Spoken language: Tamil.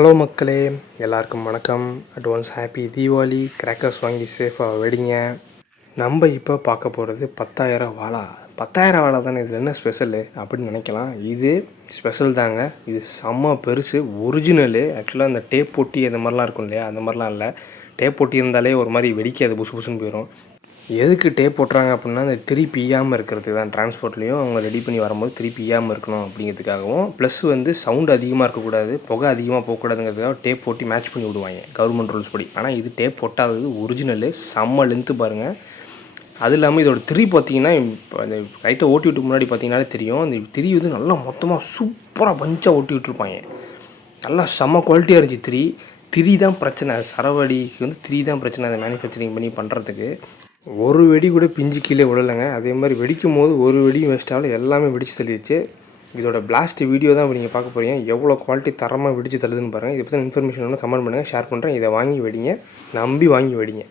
ஹலோ மக்களே, எல்லாருக்கும் வணக்கம். Advance happy Deepavali. கிராக்கர்ஸ் வாங்கி சேஃபாக வெடிங்க. நம்ம இப்போ பார்க்க போகிறது 10,000 வாழா. 10,000 வாழா தானே, இதில் என்ன ஸ்பெஷலு அப்படின்னு நினைக்கலாம். இது ஸ்பெஷல் தாங்க. இது செம்ம பெருசு, ஒரிஜினலு. ஆக்சுவலாக அந்த டேப் பொட்டி அந்த மாதிரிலாம் இருக்கும் இல்லையா, அந்த மாதிரிலாம் இல்லை. டேப் பொட்டி இருந்தாலே ஒரு மாதிரி வெடிக்காது, புசு புசுன்னு போயிடும். எதுக்கு டேப் போட்டுறாங்க அப்படின்னா, அந்த திரி பிய்யாமல் இருக்கிறதுக்கு தான். டிரான்ஸ்போர்ட்லேயும் அவங்க ரெடி பண்ணி வரும்போது திரி பிய்யாமல் இருக்கணும் அப்படிங்கிறதுக்காகவும், ப்ளஸ் வந்து சவுண்டு அதிகமாக இருக்கக்கூடாது, புகை அதிகமாக போகக்கூடாதுங்கிறதுக்காக டேப் போட்டி மேட்ச் பண்ணி விடுவாங்க கவர்மெண்ட் ரூல்ஸ் படி. ஆனால் இது டேப் போட்டாதது ஒரிஜினலு, செம்ம லென்த்து பாருங்கள். அது இல்லாமல் இதோட திரி பார்த்தீங்கன்னா, இப்போ அந்த லைட்டை ஓட்டி விட்டு முன்னாடி பார்த்தீங்கன்னாலே தெரியும். அந்த திரி வந்து நல்லா மொத்தமாக சூப்பராக பஞ்சாக ஓட்டி விட்டுருப்பாங்க. நல்லா செம்ம குவாலிட்டியாக இருந்துச்சு. திரி தான் பிரச்சனை. சரவடிக்கு வந்து திரி தான் பிரச்சனை, அதை மேனுஃபேக்சரிங் பண்ணி பண்ணுறதுக்கு. ஒரு வெடி கூட பிஞ்சு கீழே விடலைங்க. அதே மாதிரி வெடிக்கும் போது ஒரு வெடியும் வேஸ்ட்டாகல, எல்லாமே வெடிச்சு தள்ளிடுச்சு. இதோட பிளாஸ்ட் வீடியோ தான் நீங்கள் பார்க்க போகிறீங்க. எவ்வளோ குவாலிட்டி தரமாக வெடிச்சு தள்ளுதுன்னு பாருங்கள். இதை பற்றி இன்ஃபர்மேஷன் ஒன்று கமெண்ட் பண்ணுங்கள், ஷேர் பண்ணுறேன். இதை வாங்கி வெடிங்க, நம்பி வாங்கி வெடிங்க.